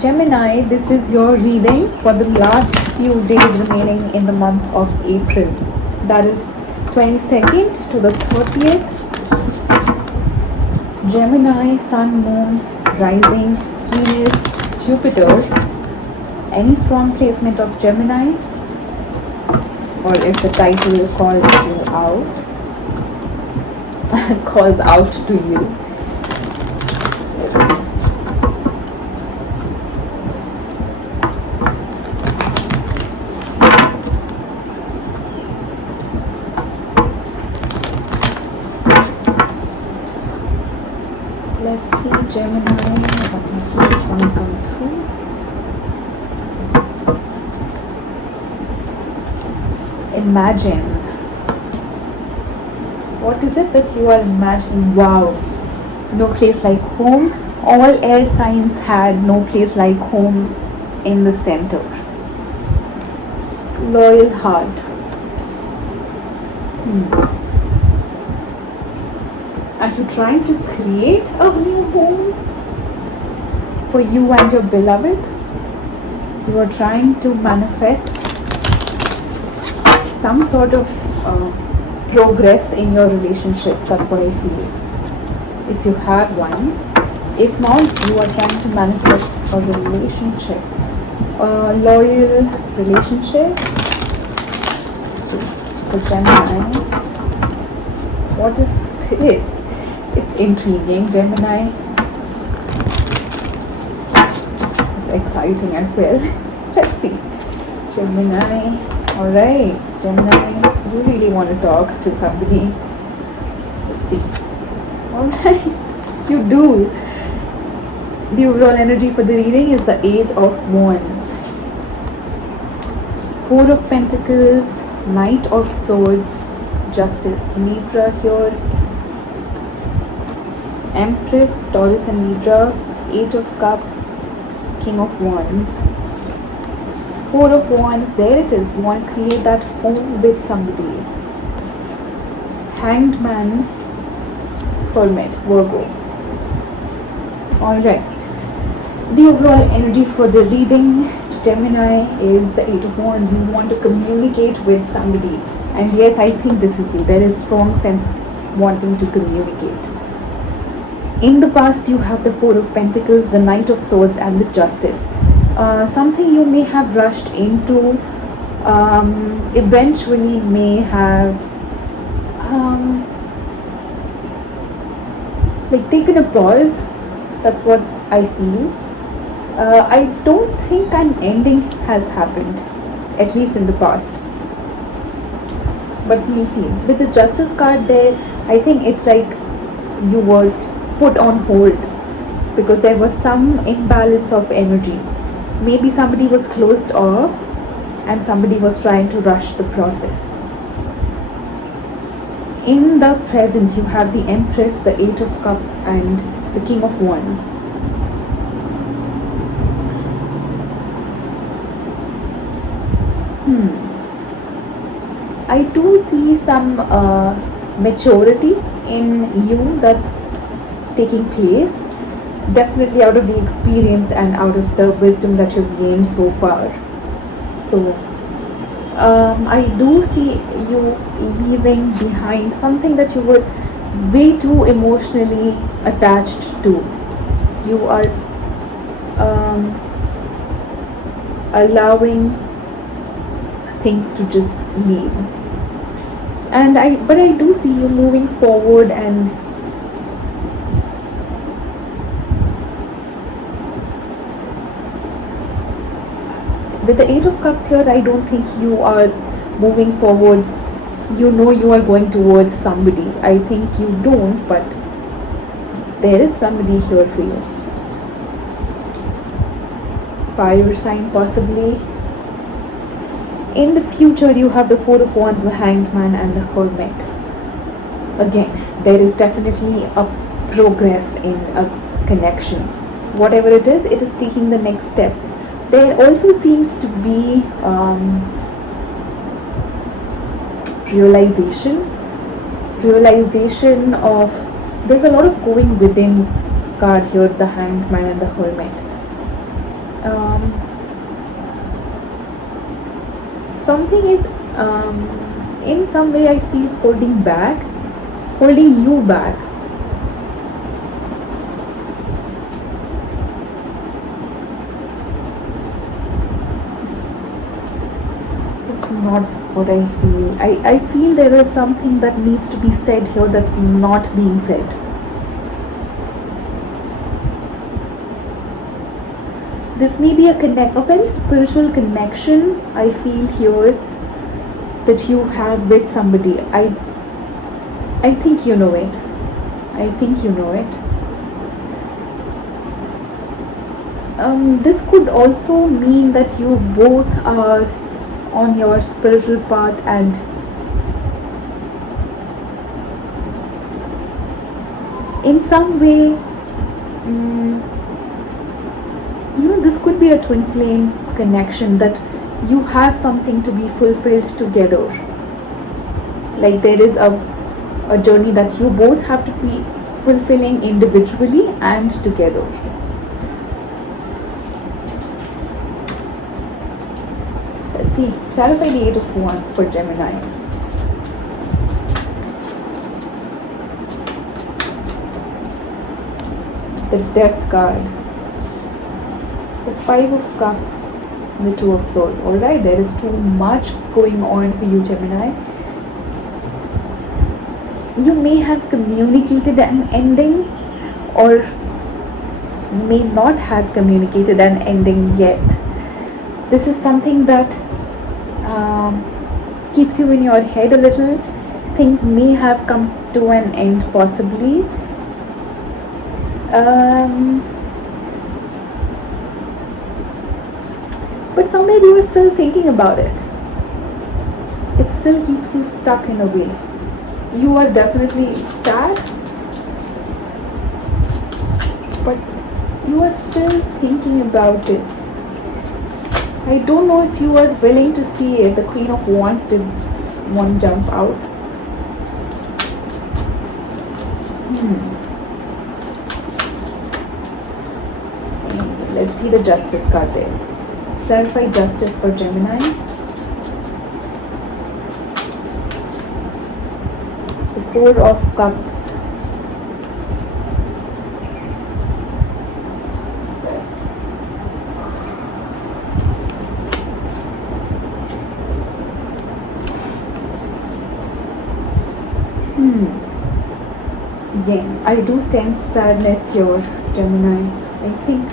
Gemini, this is your reading for the last few days remaining in the month of April. That is 22nd to the 30th. Gemini, Sun, Moon, Rising, Venus, Jupiter. Any strong placement of Gemini, or if the title calls you out, calls out to you. Let's see. Let's see, Gemini, what messages want to come through? Imagine. What is it that you are imagining? Wow. No place like home. All air signs had no place like home in the center. Loyal heart. Are you trying to create a new home for you and your beloved? You are trying to manifest some sort of progress in your relationship. That's what I feel. If you have one. If not, you are trying to manifest a relationship. A loyal relationship. Let's see. For Gemini. What is this? It's intriguing, Gemini. It's exciting as well. Let's see. Gemini. Alright, Gemini, you really want to talk to somebody. Let's see. Alright, you do. The overall energy for the reading is the Eight of Wands. Four of Pentacles, Knight of Swords, Justice, Libra here. Empress, Taurus and Libra, Eight of Cups, King of Wands. Four of Wands, there it is. You want to create that home with somebody. Hanged Man, Hermit, Virgo. Alright. The overall energy for the reading to Gemini is the Eight of Wands. You want to communicate with somebody. And yes, I think this is you. There is strong sense of wanting to communicate. In the past, you have the Four of Pentacles, the Knight of Swords and the Justice. Something you may have rushed into, eventually may have taken a pause. That's what I feel. I don't think an ending has happened, at least in the past. But we'll see. With the Justice card there, I think it's like you were put on hold because there was some imbalance of energy. Maybe somebody was closed off and somebody was trying to rush the process. In the present, you have the Empress, the Eight of Cups and the King of Wands. I do see some maturity in you that's taking place. Definitely out of the experience and out of the wisdom that you've gained so far. So I do see you leaving behind something that you were way too emotionally attached to. You are allowing things to just leave. But I do see you moving forward and with the Eight of Cups here, I don't think you are moving forward. You know you are going towards somebody. I think you don't, but there is somebody here for you. Fire sign possibly. In the future, you have the Four of Wands, the Hanged Man and the Hermit. Again, there is definitely a progress in a connection. Whatever it is taking the next step. There also seems to be realization of, there's a lot of going within card here, the Hanged Man and the Hermit. Um, Something is, in some way, I feel holding you back. That's not what I feel. I feel there is something that needs to be said here that's not being said. This may be a very spiritual connection I feel here that you have with somebody. I think you know it. I think you know it. This could also mean that you both are on your spiritual path, and in some way, this could be a twin flame connection, that you have something to be fulfilled together. Like there is a journey that you both have to be fulfilling individually and together. Let's see, clarify the Eight of Wands for Gemini. The Death card, the Five of Cups, the Two of Swords. Alright, there is too much going on for you, Gemini. You may have communicated an ending, or may not have communicated an ending yet. This is something that keeps you in your head a little. Things may have come to an end, possibly. But somewhere you are still thinking about it. It still keeps you stuck in a way. You are definitely sad, but you are still thinking about this. I don't know if you are willing to see it. The Queen of Wands did one jump out. Let's see the Justice card there. Clarify justice for Gemini. The Four of Cups. Again, I do sense sadness here, Gemini. I think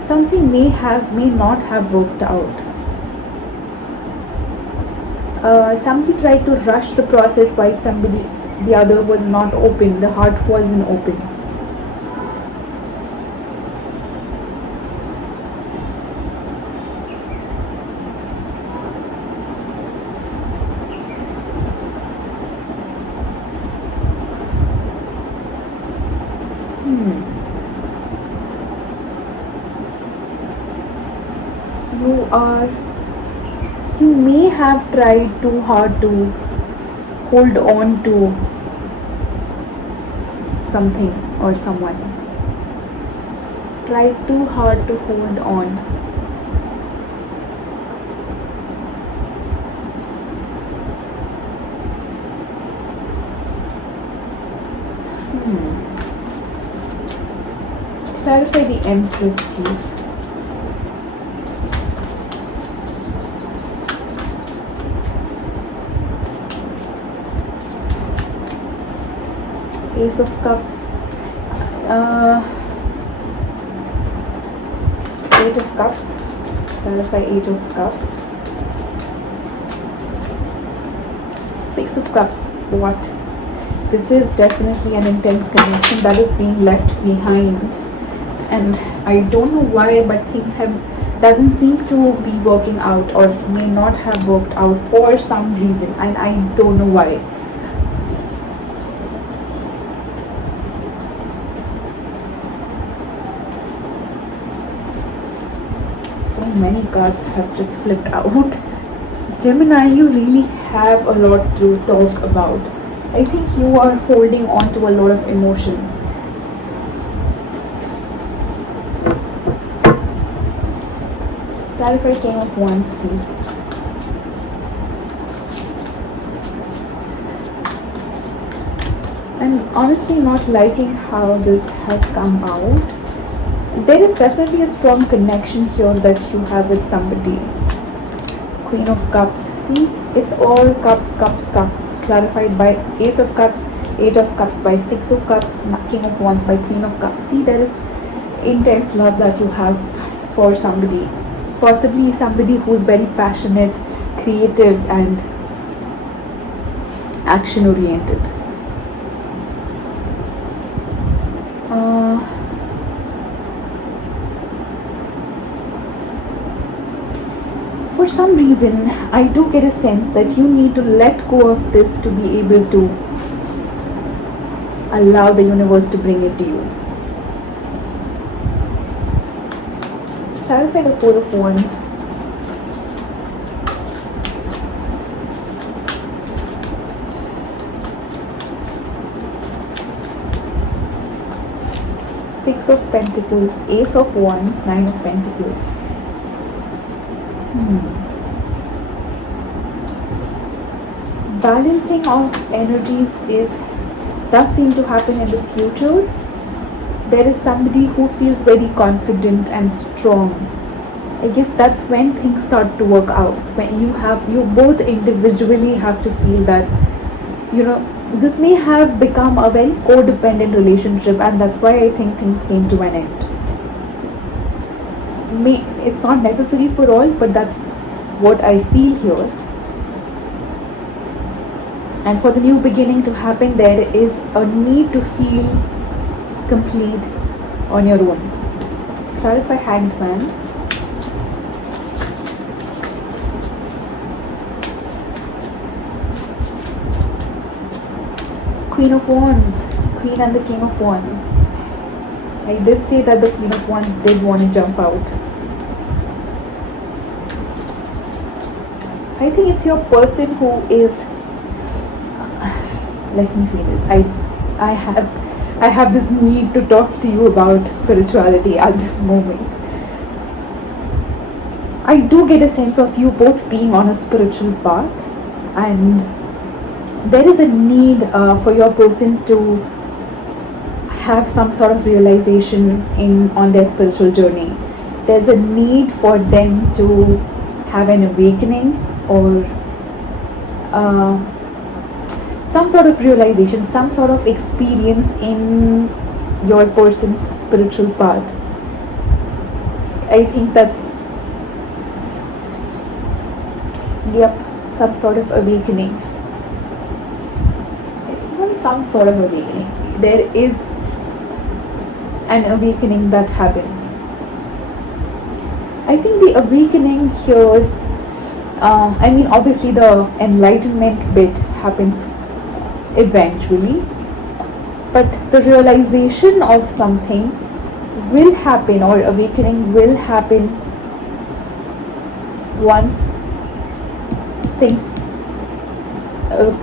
something may not have worked out. Somebody tried to rush the process while the other was not open. The heart wasn't open. You may have tried too hard to hold on to something or someone. Tried too hard to hold on. Clarify the Empress, please. Ace of Cups, Eight of Cups, clarify Eight of Cups, Six of Cups. What? This is definitely an intense connection that is being left behind, and I don't know why, but things doesn't seem to be working out, or may not have worked out for some reason, and I don't know why. Many cards have just flipped out. Gemini, you really have a lot to talk about. I think you are holding on to a lot of emotions. Clarify King of Wands, please. I'm honestly not liking how this has come out. There is definitely a strong connection here that you have with somebody. Queen of Cups. See, it's all cups, cups, cups. Clarified by Ace of Cups, Eight of Cups by Six of Cups, King of Wands by Queen of Cups. See, there is intense love that you have for somebody. Possibly somebody who's very passionate, creative, and action oriented. For some reason, I do get a sense that you need to let go of this to be able to allow the universe to bring it to you. Clarify the Four of Wands. Six of Pentacles, Ace of Wands, Nine of Pentacles. Balancing of energies does seem to happen in the future. There is somebody who feels very confident and strong. I guess that's when things start to work out. When you both individually have to feel that, this may have become a very codependent relationship, and that's why I think things came to an end. It's not necessary for all, but that's what I feel here. And for the new beginning to happen, there is a need to feel complete on your own. Clarify Hanged Man. Queen of Wands, Queen and the King of Wands. I did say that the Queen of Wands did want to jump out. I think it's your person who is, let me say this, I have this need to talk to you about spirituality at this moment. I do get a sense of you both being on a spiritual path, and there is a need for your person to have some sort of realization on their spiritual journey. There's a need for them to have an awakening or some sort of realization, some sort of experience in your person's spiritual path. I think that's, some sort of awakening. I think not some sort of awakening. There is an awakening that happens. I think the awakening here, obviously the enlightenment bit happens eventually, but the realization of something will happen, or awakening will happen once things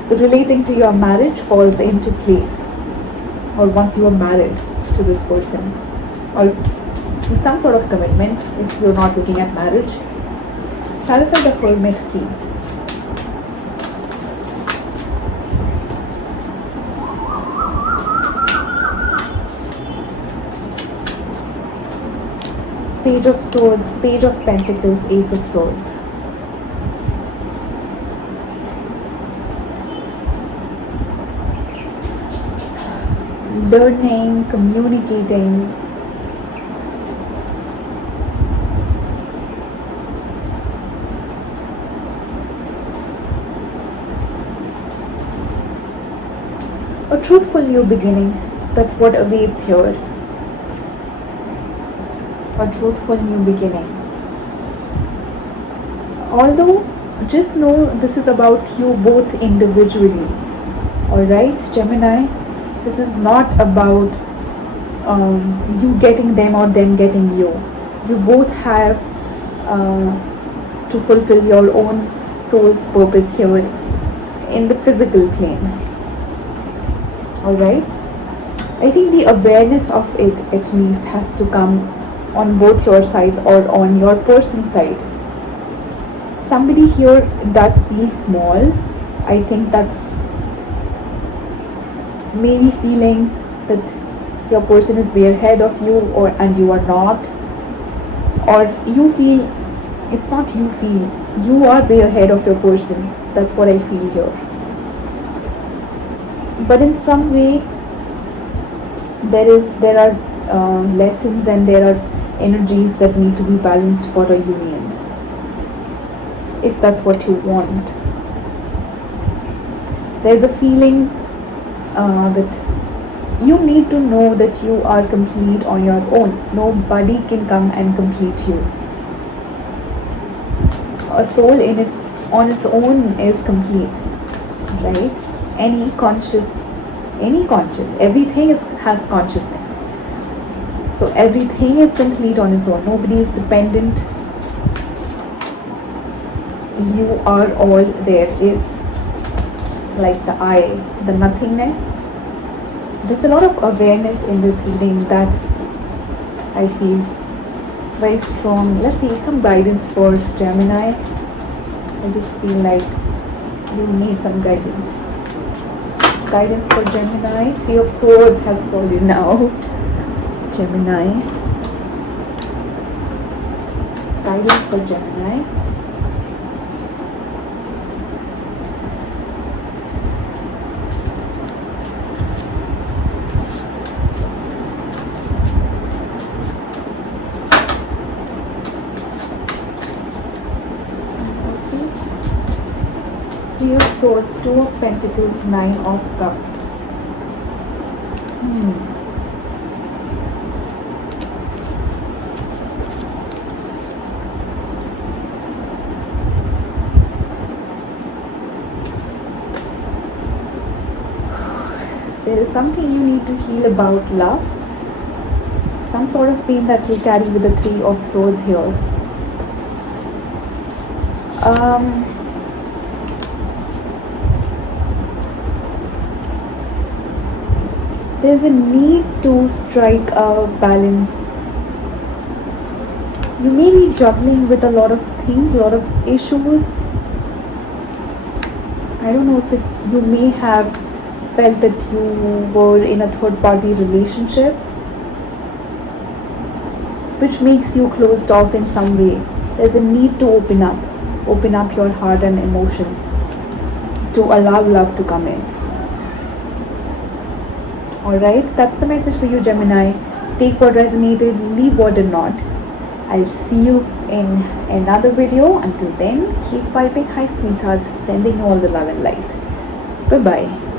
relating to your marriage falls into place, or once you are married to this person, or some sort of commitment if you're not looking at marriage. Clarify the Hermit, please. Page of Swords, Page of Pentacles, Ace of Swords. Learning, communicating. A truthful new beginning, that's what awaits here. A truthful new beginning. Although, just know this is about you both individually. Alright, Gemini? This is not about you getting them or them getting you. You both have to fulfill your own soul's purpose here in the physical plane. Alright? I think the awareness of it at least has to come on both your sides, or on your person's side. somebody here does feel small. I think that's maybe feeling that your person is way ahead of you, or and you are not, or you feel it's not you feel you are way ahead of your person. That's what I feel here. But in some way, there are lessons and there are energies that need to be balanced for a union, if that's what you want. There's a feeling that you need to know that you are complete on your own. Nobody can come and complete you. A soul on its own is complete, right? Any conscious, everything has consciousness. So everything is complete on its own. Nobody is dependent. You are all there is, like the I, the nothingness. There's a lot of awareness in this healing that I feel very strong. Let's see, some guidance for Gemini. I just feel like you need some guidance. Guidance for Gemini. 3 of Swords has fallen now. Gemini. Guidance for Gemini. Three of Swords, 2 of Pentacles, 9 of Cups. There is something you need to heal about love. Some sort of pain that you carry with the 3 of Swords here. There's a need to strike a balance. You may be juggling with a lot of things, a lot of issues. I don't know if it's, you may have felt that you were in a third party relationship, which makes you closed off in some way. There's a need to open up your heart and emotions to allow love to come in. Alright, that's the message for you, Gemini. Take what resonated, leave what did not. I'll see you in another video. Until then, keep vibing high, sweethearts. Sending you all the love and light. Bye-bye.